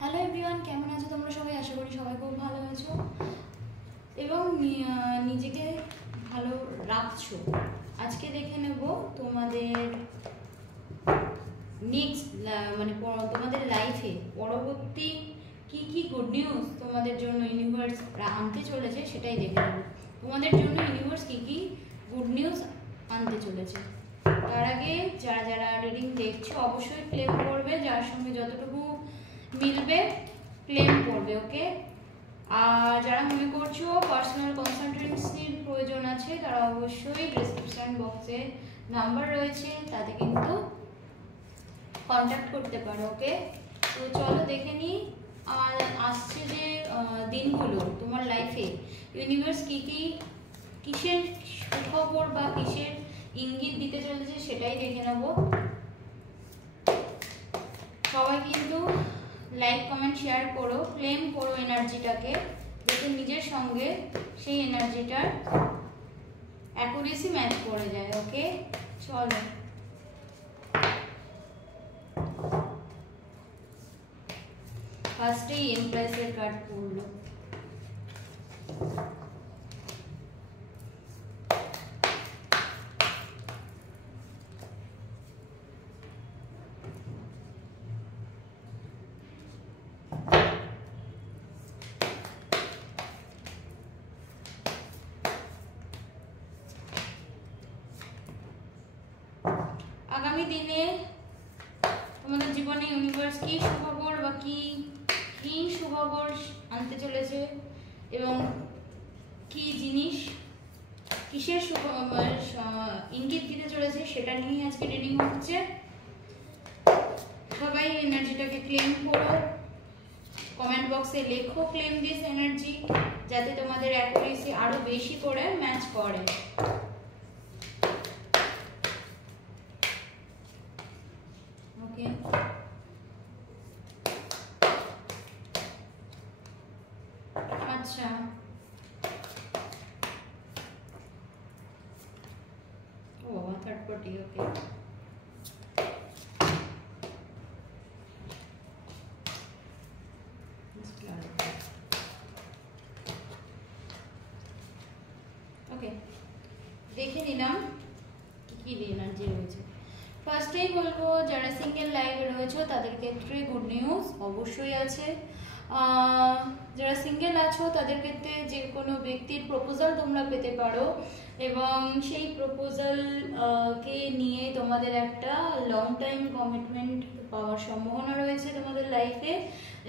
Hello everyone, কেমন আছো তোমরা সবাই? আশা করি সবাই খুব ভালো আছো এবং নিজেকে ভালো রাখছো। আজকে দেখে নেব তোমাদের নেক্সট তোমাদের লাইফে পরবর্তী কি কি গুড নিউজ তোমাদের জন্য ইউনিভার্স আনতে চলেছে, সেটাই দেখে নেব। তোমাদের জন্য ইউনিভার্স কি কি গুড নিউজ আনতে চলেছে। তার আগে যারা যারা রিডিং দেখছো অবশ্যই ক্লেম করবে, যার সঙ্গে যতটুকু মিলবে ক্লেম করবে, ওকে? আর যারা মনে করছো পার্সোনাল কনসালটেন্সির প্রয়োজন আছে তারা অবশ্যই ডেসক্রিপশন বক্সে নাম্বার রয়েছে, তাতে কিন্তু কন্ট্যাক্ট করতে পারো, ওকে? তো চলো দেখে নিই আর আসছে যে দিনগুলো তোমার লাইফে ইউনিভার্স কি কি কিসের সুখবর বা কিসের ইঙ্গিত দিতে চলেছে সেটাই দেখে নেব। সবাই কিন্তু লাইক কমেন্ট শেয়ার করো, ক্লেম করো এনার্জিটাকে, যাতে নিজের সঙ্গে সেই এনার্জিটার অ্যাকুরেসি ম্যাচ করে যায়, ওকে? চলো ফার্স্টেই এমপ্রেসের কার্ড পড়লো। আগামী দিনে তোমাদের জীবনে ইউনিভার্স কি সুখবর বা কি কি সুখবর আনতে চলেছে এবং কি জিনিস কিসের ইঙ্গিত দিতে চলেছে সেটা নিয়ে আজকে রিডিং হচ্ছে। সবাই এনার্জিটাকে ক্লেম করো, কমেন্ট বক্সে লেখো ক্লেম দিস এনার্জি, যাতে তোমাদের অ্যাকুরেসি আরো বেশি করে ম্যাচ করে। ওকে, আচ্ছা, ও থার্ড পার্টি, ওকে। ওকে, দেখে নিলাম কি কি এনার্জি রয়েছে। ফার্স্টেই বলবো যারা সিঙ্গেল লাইফে রয়েছে তাদের ক্ষেত্রে গুড নিউজ অবশ্যই আছে। যারা সিঙ্গেল আছো তাদের ক্ষেত্রে যে কোনো ব্যক্তির প্রপোজাল তোমরা পেতে পারো এবং সেই প্রপোজাল কে নিয়ে তোমাদের একটা লং টাইম কমিটমেন্ট পাওয়ার সম্ভাবনা রয়েছে তোমাদের লাইফে,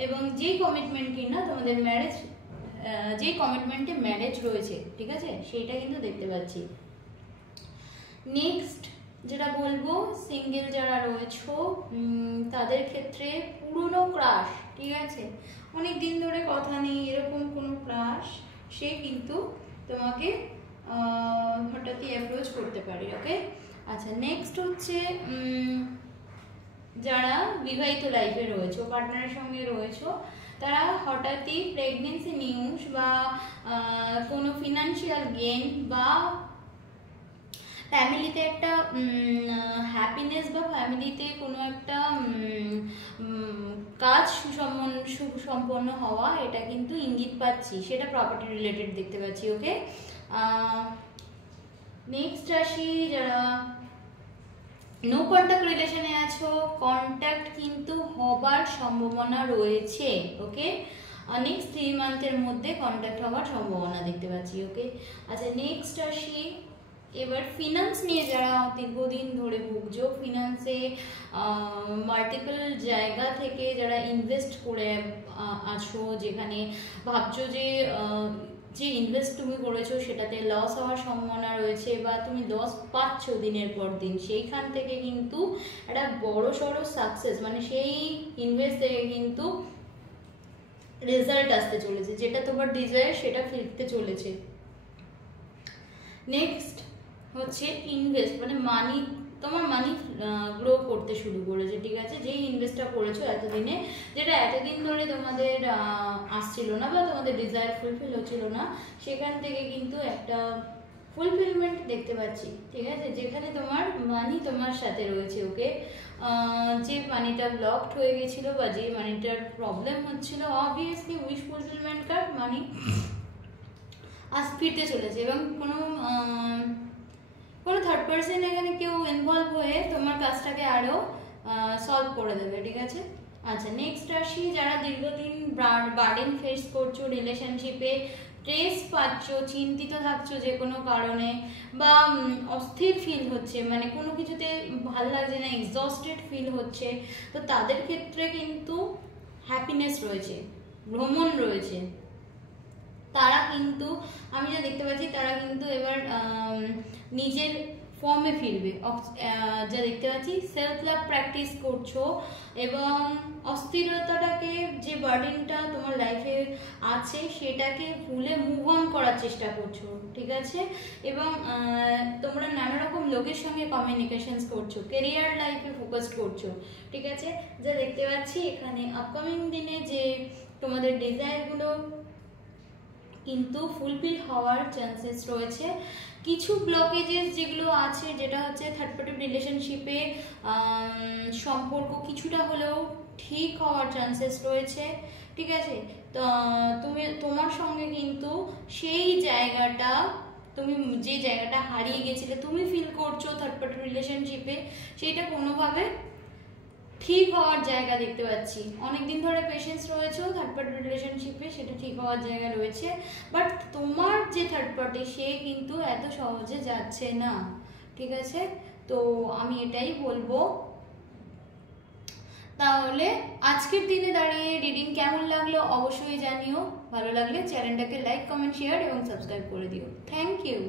এবং যেই কমিটমেন্ট কিনা তোমাদের ম্যারেজ, যেই কমিটমেন্টে ম্যারেজ রয়েছে, ঠিক আছে, সেইটা কিন্তু দেখতে পাচ্ছি। নেক্সট যেটা বলবো, সিঙ্গেল যারা রয়েছো তাদের ক্ষেত্রে পুরনো ক্রাশ, ঠিক আছে, অনেক দিন ধরে কথা নেই এরকম কোনো ক্রাশ, সে কিন্তু তোমাকে হঠাৎই অ্যাপ্রোচ করতে পারে, ওকে? আচ্ছা, নেক্সট হচ্ছে যারা বিবাহিত লাইফে রয়েছো, পার্টনারের সঙ্গে রয়েছো, তারা হঠাৎই প্রেগনেন্সি নিউজ বা কোনো ফিনান্সিয়াল গেইন বা ফ্যামিলিতে একটা হ্যাপিনেস বা ফ্যামিলিতে কোনো একটা কাজ সুসম্পন্ন হওয়া, এটা কিন্তু ইঙ্গিত পাচ্ছি, সেটা প্রপার্টি রিলেটেড দেখতে পাচ্ছি, ওকে? নেক্সট আসি যারা নো কন্ট্যাক্ট রিলেশনে আছো, কন্ট্যাক্ট কিন্তু হবার সম্ভাবনা রয়েছে, ওকে? নেক্সট 3 মান্থের মধ্যে কন্ট্যাক্ট হওয়ার সম্ভাবনা দেখতে পাচ্ছি, ওকে? আচ্ছা, নেক্সট আসি এবার ফিনান্স নিয়ে যারা দীর্ঘদিন ধরে ভুগছো, ফিনান্সে মাল্টিপল জায়গা থেকে যারা ইনভেস্ট করে আছো, যেখানে ভাবছো যে যে ইনভেস্ট তুমি করেছো সেটাতে লস হওয়ার সম্ভাবনা রয়েছে বা তুমি লস পাচ্ছ দিনের পর দিন, সেইখান থেকে কিন্তু একটা বড় সড়ো সাকসেস, মানে সেই ইনভেস্ট থেকে কিন্তু রেজাল্ট আসতে চলেছে, যেটা তোমার ডিজায়ার সেটা ফিরতে চলেছে। নেক্সট হচ্ছে ইনভেস্ট, মানে মানি, তোমার মানি গ্রো করতে শুরু করেছে, ঠিক আছে? যেই ইনভেস্টটা করেছো এতদিনে, যেটা এতদিন ধরে তোমাদের আসছিল না বা তোমাদের ডিজায়ার ফুলফিল হচ্ছিল না, সেখান থেকে কিন্তু একটা ফুলফিলমেন্ট দেখতে পাচ্ছি, ঠিক আছে, যেখানে তোমার মানি তোমার সাথে রয়েছে। ওকে, যে মানিটা ব্লকড হয়ে গেছিল বা যে মানিটার প্রবলেম হচ্ছিল, অবভিয়াসলি উইশ ফুলফিলমেন্ট কার্ড মানি আজ ফিরতে চলেছে, এবং কোনো থার্ড পার্সন এখানে কেউ ইনভলভ হয়ে তোমার কাজটাকে আরও সলভ করে দেবে, ঠিক আছে। আচ্ছা, নেক্সট আসি, যারা দীর্ঘদিন বার্ডেন ফেস করছো, রিলেশনশিপে স্ট্রেস পাচ্ছ, চিন্তিত থাকছো যে কোনো কারণে, বা অস্থির ফিল হচ্ছে, মানে কোনো কিছুতে ভালো লাগছে না, এক্সস্টেড ফিল হচ্ছে, তো তাদের ক্ষেত্রে কিন্তু হ্যাপিনেস রয়েছে, ভ্রমণ রয়েছে। তারা কিন্তু, আমি যা দেখতে পাচ্ছি, তারা কিন্তু এবার নিজের ফর্মে ফিরবে। যা দেখতে পাচ্ছি, সেলফ লাভ প্র্যাকটিস করছো এবং অস্থিরতাটাকে, যে বার্ডেনটা তোমার লাইফে আছে সেটাকে ভুলে মুভ অন করার চেষ্টা করছো, ঠিক আছে। এবং তোমরা নানা রকম লোকের সঙ্গে কমিউনিকেশনস করছো, কেরিয়ার লাইফে ফোকাস করছো, ঠিক আছে। যা দেখতে পাচ্ছি এখানে আপকামিং দিনে যে তোমাদের ডিজায়ারগুলো কিন্তু ফুলফিল হওয়ার চান্সেস রয়েছে। কিছু ব্লকেজেস যেগুলো আছে, যেটা হচ্ছে থার্ড পার্টি রিলেশনশিপে সম্পর্ক কিছুটা হলেও ঠিক হওয়ার চান্সেস রয়েছে, ঠিক আছে। তো তোমার সঙ্গে কিন্তু সেই জায়গাটা, তুমি যে জায়গাটা হারিয়ে গেছিলে, তুমি ফিল করছো থার্ড পার্টি রিলেশনশিপে, সেইটা কোনোভাবে ঠিক হওয়ার জায়গা দেখতে পাচ্ছি। অনেকদিন ধরে পেশেন্স রয়েছে থার্ড পার্টি রিলেশনশিপে, সেটা ঠিক হওয়ার জায়গা রয়েছে, বাট তোমার যে থার্ড পার্টি সে কিন্তু এত সহজে যাচ্ছে না, ঠিক আছে। তো আমি এটাই বলবো। তাহলে আজকের দিনে দাঁড়িয়ে রিডিং কেমন লাগলো অবশ্যই জানিও। ভালো লাগলে চ্যানেলটাকে লাইক, কমেন্ট, শেয়ার এবং সাবস্ক্রাইব করে দিও। Thank you.